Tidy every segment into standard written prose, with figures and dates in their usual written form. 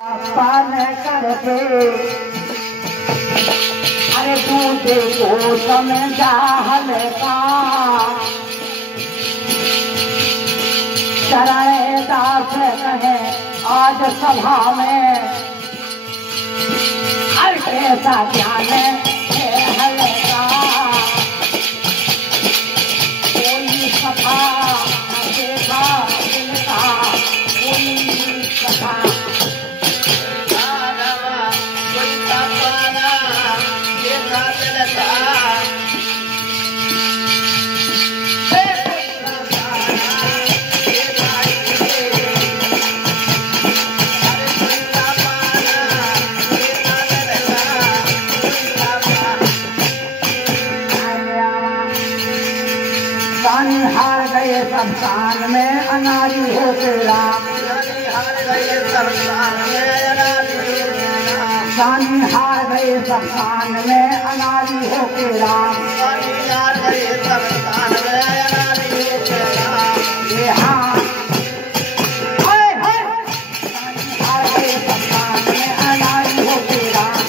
पान करके अरे दूधे को समझा हल्का शरण दास कहे आज सभा में ऐसा ज्ञान है हल्का कोई सभा देखा इनका कोई सभा हार गए सब कान में अनारी हो के राम हार गए सब कान में अनारी हार गए सब कान में अनारी हो के राम हार गए सब कान में अनारी हो के राम ये हार गए सब कान में अनारी हो के राम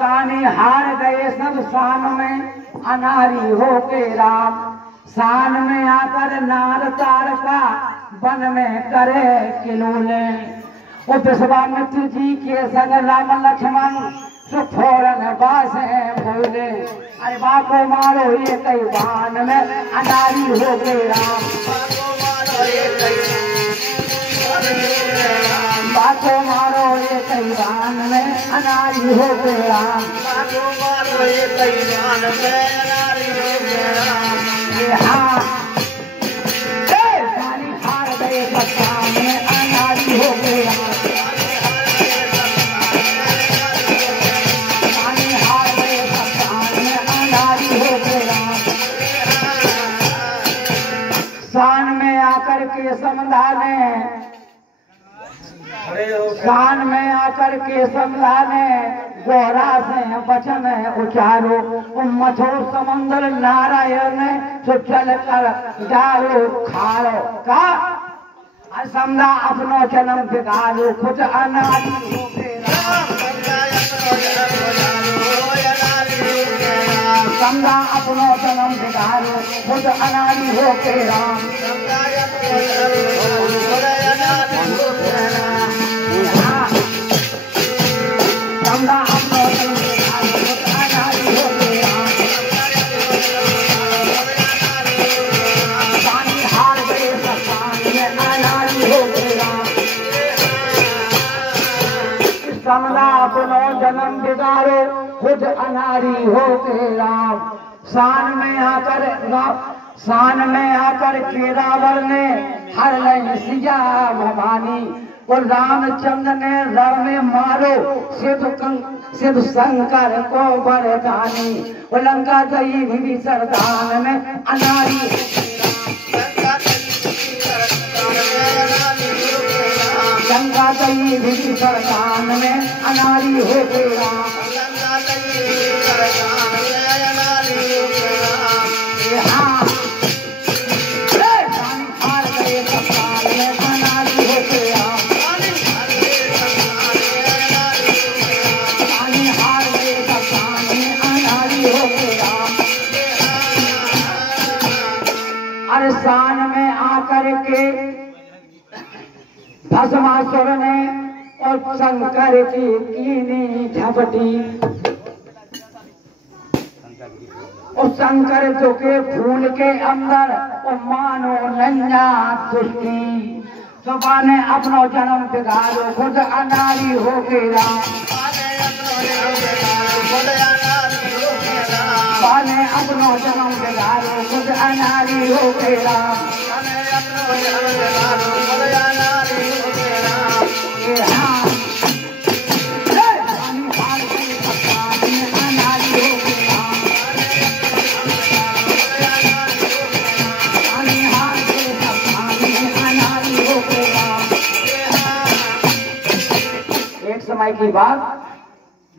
सानी हार गए सब शान में अनारी हो के राम शान में आकर नार तार का वन में करे किलोले विश्वामित्र जी के संग राम लक्ष्मण सुफोरन बासे भूले अरे बाको मारो ये कई बान में अनारी हो के राम बाको मारो ये कई बान में अनारी हो के राम बाको मारो ये कई बान में अनारी हो के राम ये हार सारी हार गए सब काम में अनारी हो के राम सारी हार गए सब काम में अनारी हो के राम शान में आकर के समझाने कान में आकर के समझाने गोरा से वचन उचारो मथुर समंदर नारायण तो चल कर डालो खारो का समझा अपनो जन्म बिगाड़ो खुद अनारी हो के राम समझा अपनो जन्म बिगाड़ो खुद अनारी हो के राम समझा अपनो जन्म बिगाड़ो खुद अनारी हो के राम शान में आकर के रावण ने हर लय सिया भवानी और रामचंद्र ने रण में मारो सिद्ध शंकर को वरदानी और लंका गई भी सरदान में अनारी लंका गई भी सरदान में अनारी हो के राम शान में आकर के भस्मासुर ने और शंकर की कीनी झपटी और शंकर जो के फूल के अंदर और मानो नन्या तुष्टि सुबह ने अपनो जन्म बिगाड़ो खुद अनारी हो के राम ने अपनो जन्म बिगाड़ो खुद अनारी हो के राम एक समय की बात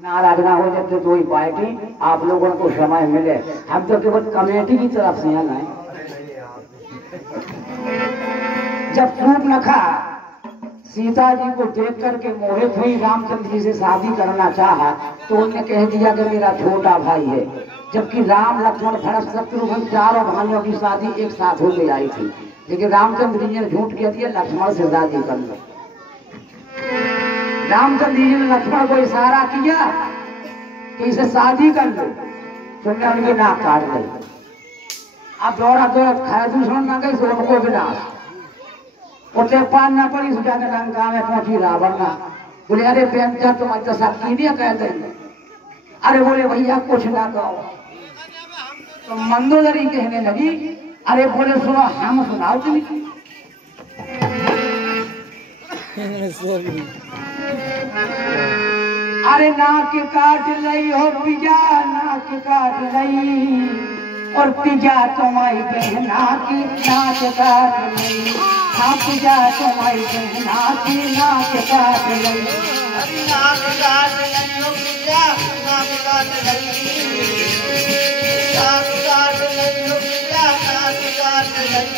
नाराज ना हो जब तो ही पाए कि आप लोगों को समय मिले। हम तो केवल कमेटी की तरफ से हैं ना। जब सूर्पनखा सीता जी को देख करके मोहित हुई, रामचंद्र जी से शादी करना चाहा तो उन्होंने कह दिया कि मेरा छोटा भाई है, जबकि राम लक्ष्मण भरत शत्रुघ्न चारों भाइयों की शादी एक साथ होके आई थी। लेकिन रामचंद्र जी ने झूठ कह दिया लक्ष्मण से शादी कर लो। रामचंद्र जी ने लक्ष्मण को इशारा किया कि इसे शादी कर लो, तुमने उनकी नाक काट दी। अब दौड़ा दौड़ा खाया दुश्मन ना गई तो उनको विनाश उसे पान ना पड़ी। सुझा के लंका में पहुंची रावण ना बोले अरे बेंचा तुम आज दशा कीनिए कह देंगे। अरे बोले भैया कुछ ना कहो। तो मंदोदरी कहने लगी अरे बोले सुनो हम सुनाओ तुम्हें। अरे नाक काट लई हो पिजा, नाक काट लई और पिजा तुम्हारी बहना की नाक काट लई। हाँ पिजा तुम्हारी बहना की नाक काट लई। नाक काट लई हो पिजा, नाक काट लई। नाक काट लई हो पिजा, नाक काट लई।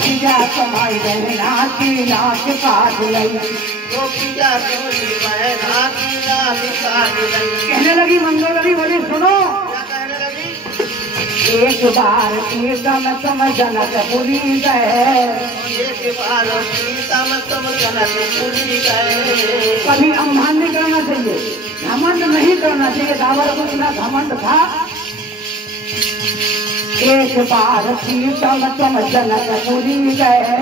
पिजा तुम्हारी बहना की नाक काट लई। कहने लगी मंदोदरी बोली सुनो। एक बार कीर्तन तुम जनक पुरी गए, कभी अम्मान नहीं करना चाहिए, घमंड नहीं करना चाहिए। दावर को इतना घमंड था। एक बार कीर्तन तुम जनक पुरी गए,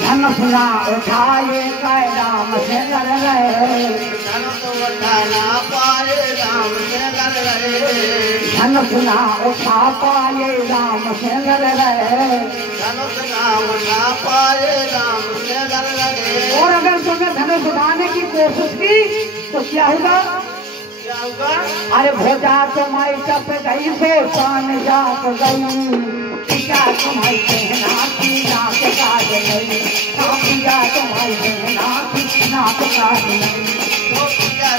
धनुष ना उठाए काय राम से लड़ रहे। धनुष ना उठा पाए राम से लड़ रहे। और अगर तुमने धनुष उठाने की कोशिश की तो क्या होगा? अरे भोजा तुम्हारी टप गई से पान जाप गई। पिता तुम्हारी बहना की नाक काट गई। पिता तुम्हारी बहना की नाक काट गई। पिता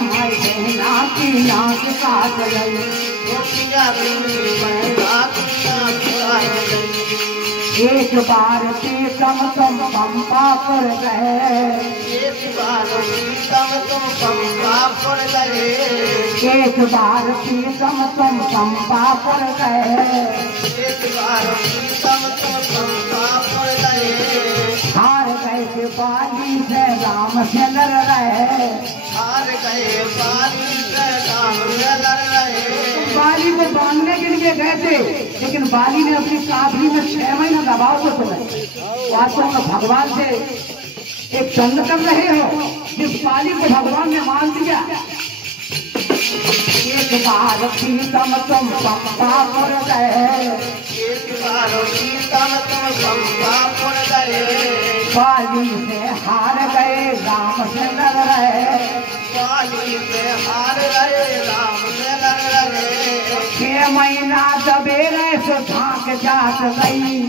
तुम्हारी बहना की नाक काट गई। एक बार प्रीतम तुम पंपा पर गए, एक बार प्रीतम तुम पंपा पर गए। एक बार प्रीतम तुम पंपा पर गए। एक बार प्रीतम तुम पंपा पर गए। हार गए बाली से राम से लड़ रहे। हार गए बाली से राम से लड़ रहे। बाली को बांधने के लिए गए थे, लेकिन बाली ने अपनी काफली में 6 महीना दबाव को सुना। वास्तव में भगवान से एक दंड कर रहे हो जिस बाली को भगवान ने मान दिया। एक बार प्रीतम तुम पंपा पर गए। एक बार प्रीतम तुम पंपा पर गए। बाली से हार गए राम से लड़ रहे। बाली से हार गए राम से लड़ रहे। 6 महीना दबे रहे सो झांक जात गई।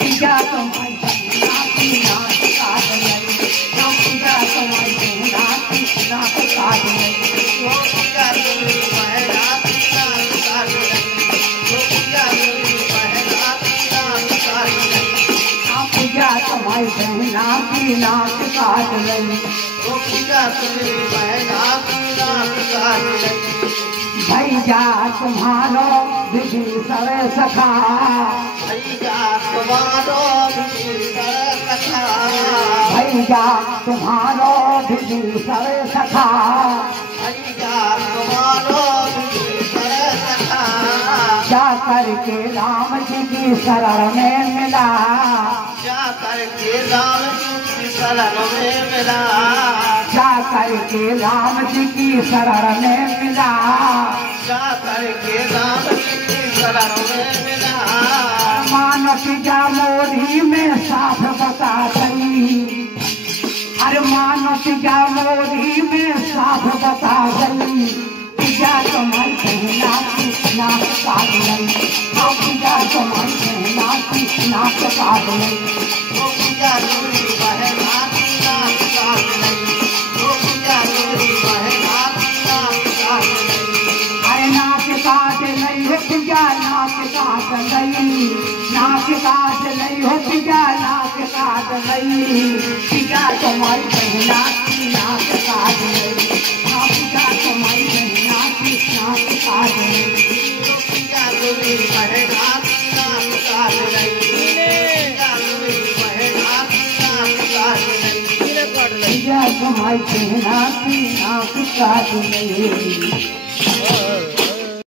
पिता तुम्हारी बहना की नाक काट गई। पिता तुम्हारी बहना की नाक काट गई। पिता तुम्हारी बहना की नाक काट गई। पिता तुम्हारी बहना की नाक काट गई। पिता तुम्हारी बहना की नाक काट गई। पिता तुम्हारी बहना की नाक काट गई। भैया तुम्हारो विधि सवे सखा। भैया तुम्हारो विधि सवे सखा। भैया तुम्हारो विधि सवे सखा। भैया तुम्हारो विधि सवे सखा। जा करके राम जी की शरण में मिला। जा करके राम जी की शरण में मिला। जा करके राम जी की शरण में मिला। जा करके राम जी की शरण में मिला। मानस जा मोरी में साफ बता गई। अरे मानो पिजा मोरी में साफ बता गई, पिजा कमाई कहना की नाक काट गई, हाँ पिजा कमाई कहना की नाक काट गई, वो पिजा दूरी बहना की नाक काट गई, वो पिजा दूरी बहना की नाक काट गई। अरे नाक काट नहीं हो पिजा नाक काट गई, नाक काट नहीं हो पिजा नाक काट गई, पिजा कमाई कहना की नाक काट गई, हाँ पिजा कमाई कहना की नाक काट गई, वो पिजा दूरी बहना की नाक काट गई, पिजा दूरी बहना की नाक काट गई। पिजा कमाई कहना की नाक काट गई।